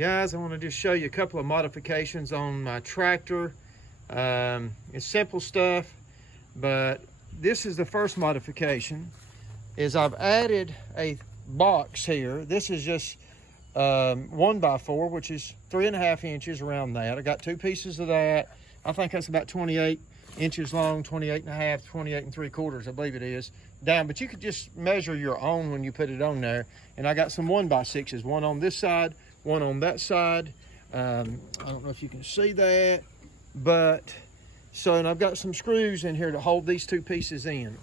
Guys, I want to just show you a couple of modifications on my tractor. It's simple stuff, but this is the first modification. Is I've added a box here. This is just 1x4, which is 3.5 inches around that. I got two pieces of that. I think that's about 28 inches long, 28.5, 28.75, I believe it is, down. But you could just measure your own when you put it on there. And I got some 1x6s, one on this side, one on that side. I don't know if you can see that, but and I've got some screws in here to hold these two pieces in.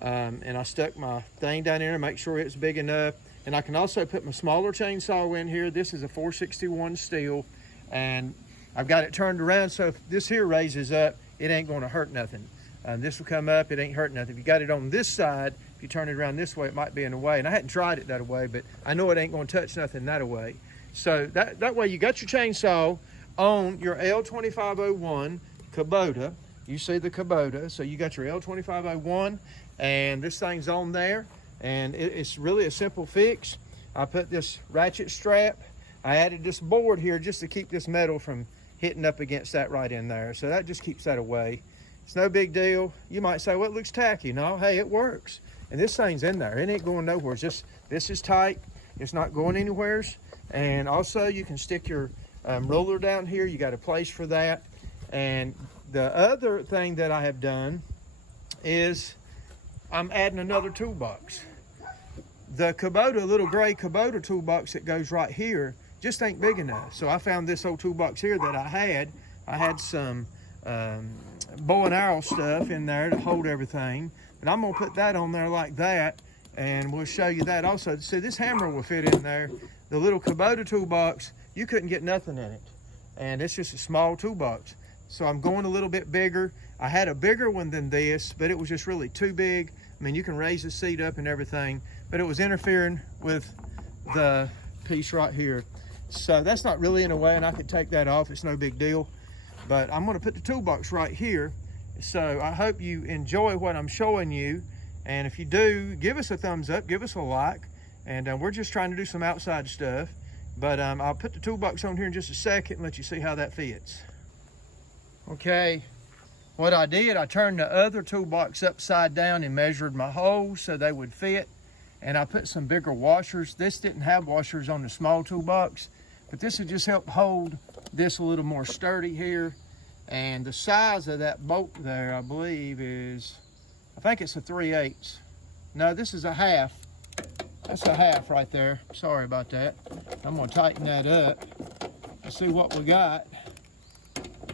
And I stuck my thing down there to make sure it's big enough. And I can also put my smaller chainsaw in here. This is a 461 steel, and I've got it turned around, so if this here raises up, it ain't going to hurt nothing. This will come up, it ain't hurt nothing. If you got it on this side, if you turn it around this way, it might be in the way. And I hadn't tried it that way, but I know it ain't going to touch nothing that way. So that way you got your chainsaw on your L2501 Kubota. You see the Kubota, so you got your L2501, and this thing's on there, and it's really a simple fix. I put this ratchet strap. I added this board here just to keep this metal from hitting up against that right in there. So that just keeps that away. It's no big deal. You might say, well, it looks tacky. No, hey, it works. And this thing's in there. It ain't going nowhere. It's just, this is tight. It's not going anywhere. And also you can stick your roller down here. You got a place for that. And the other thing that I have done is I'm adding another toolbox. The Kubota, little gray Kubota toolbox that goes right here, just ain't big enough. So I found this old toolbox here that I had some bow and arrow stuff in there to hold everything. But I'm gonna put that on there like that, and we'll show you that also. See, this hammer will fit in there. The little Kubota toolbox, you couldn't get nothing in it. And it's just a small toolbox. So I'm going a little bit bigger. I had a bigger one than this, but it was just really too big. I mean, you can raise the seat up and everything, but it was interfering with the piece right here. So that's not really in a way, and I could take that off. It's no big deal. But I'm going to put the toolbox right here. So I hope you enjoy what I'm showing you. And if you do, give us a thumbs up, give us a like. And we're just trying to do some outside stuff. But I'll put the toolbox on here in just a second and let you see how that fits. Okay, what I did, I turned the other toolbox upside down and measured my holes so they would fit. And I put some bigger washers. This didn't have washers on the small toolbox, but this would just help hold this a little more sturdy here. And the size of that bolt there, I believe is, I think it's a 3/8. No, this is a half. That's a half right there. Sorry about that. I'm gonna tighten that up. Let's see what we got.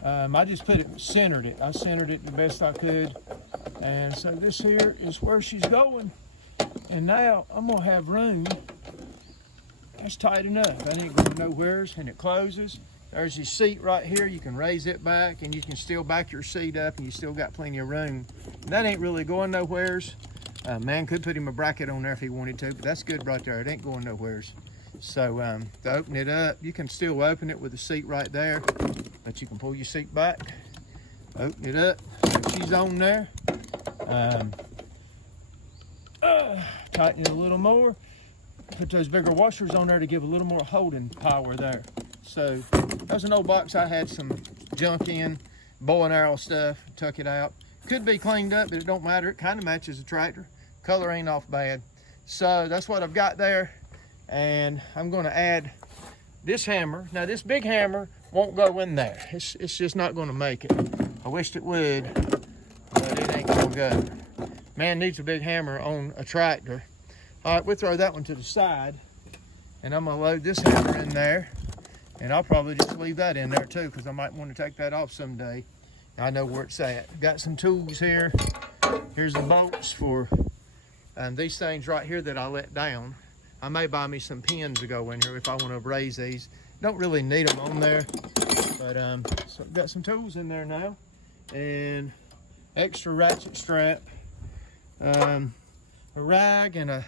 I just centered it. I centered it the best I could. And so this here is where she's going. And now I'm gonna have room. That's tight enough. That ain't going nowheres, and it closes. There's your seat right here. You can raise it back, and you can still back your seat up, and you still got plenty of room. That ain't really going nowheres. Man could put him a bracket on there if he wanted to, but that's good right there. It ain't going nowheres. So to open it up, you can still open it with the seat right there, but you can pull your seat back, open it up. She's on there. Tighten it a little more. Put those bigger washers on there to give a little more holding power there. So there's an old box I had some junk in, bow and arrow stuff, took it out. Could be cleaned up, but it don't matter. It kind of matches the tractor. Color ain't off bad. So that's what I've got there. And I'm going to add this hammer. Now this big hammer won't go in there. It's just not going to make it. I wished it would, but it ain't going to go. Man needs a big hammer on a tractor. All right, we'll throw that one to the side, and I'm going to load this hammer in there, and I'll probably just leave that in there too, because I might want to take that off someday. I know where it's at. Got some tools here. Here's the bolts for these things right here that I let down. I may buy me some pins to go in here if I want to raise these. Don't really need them on there, but so I've got some tools in there now, and extra ratchet strap, a rag, and a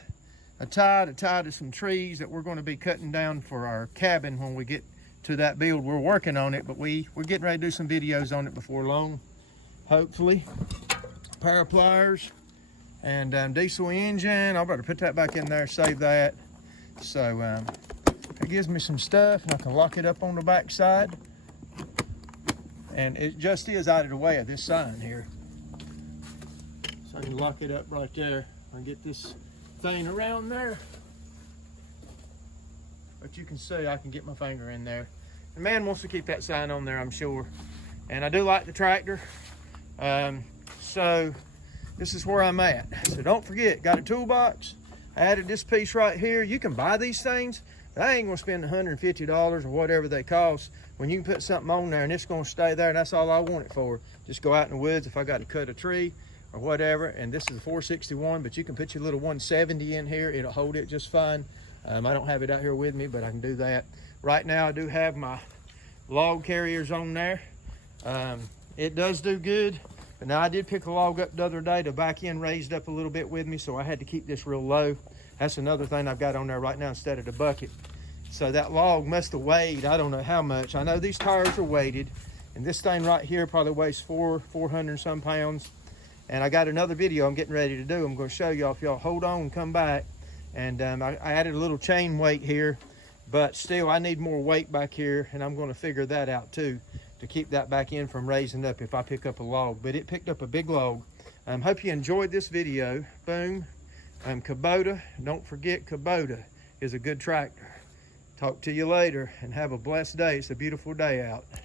tie to some trees that we're going to be cutting down for our cabin when we get to that build. We're working on it, but we're getting ready to do some videos on it before long, hopefully. A pair of pliers and diesel engine. I better put that back in there, save that. So It gives me some stuff, and I can lock it up on the back side. And it just is out of the way of this sign here. So I can lock it up right there and get this thing around there. But you can see I can get my finger in there. The man wants to keep that sign on there, I'm sure. And I do like the tractor. So this is where I'm at. So don't forget, got a toolbox. I added this piece right here. You can buy these things. I ain't gonna spend $150 or whatever they cost when you can put something on there and it's gonna stay there, and that's all I want it for. Just go out in the woods if I got to cut a tree or whatever. And this is a 461, but you can put your little 170 in here. It'll hold it just fine. I don't have it out here with me, but I can do that. Right now I do have my log carriers on there. It does do good. But now I did pick a log up the other day. The back end raised up a little bit with me, so I had to keep this real low. That's another thing I've got on there right now instead of the bucket. So that log must have weighed, I don't know how much. I know these tires are weighted, and this thing right here probably weighs 400 some pounds. And I got another video I'm getting ready to do. I'm going to show y'all. If y'all hold on and come back. And I added a little chain weight here, but still I need more weight back here, and I'm going to figure that out too, to keep that back in from raising up if I pick up a log. But it picked up a big log. Hope you enjoyed this video. Boom. Kubota. Don't forget, Kubota is a good tractor. Talk to you later, and have a blessed day. It's a beautiful day out.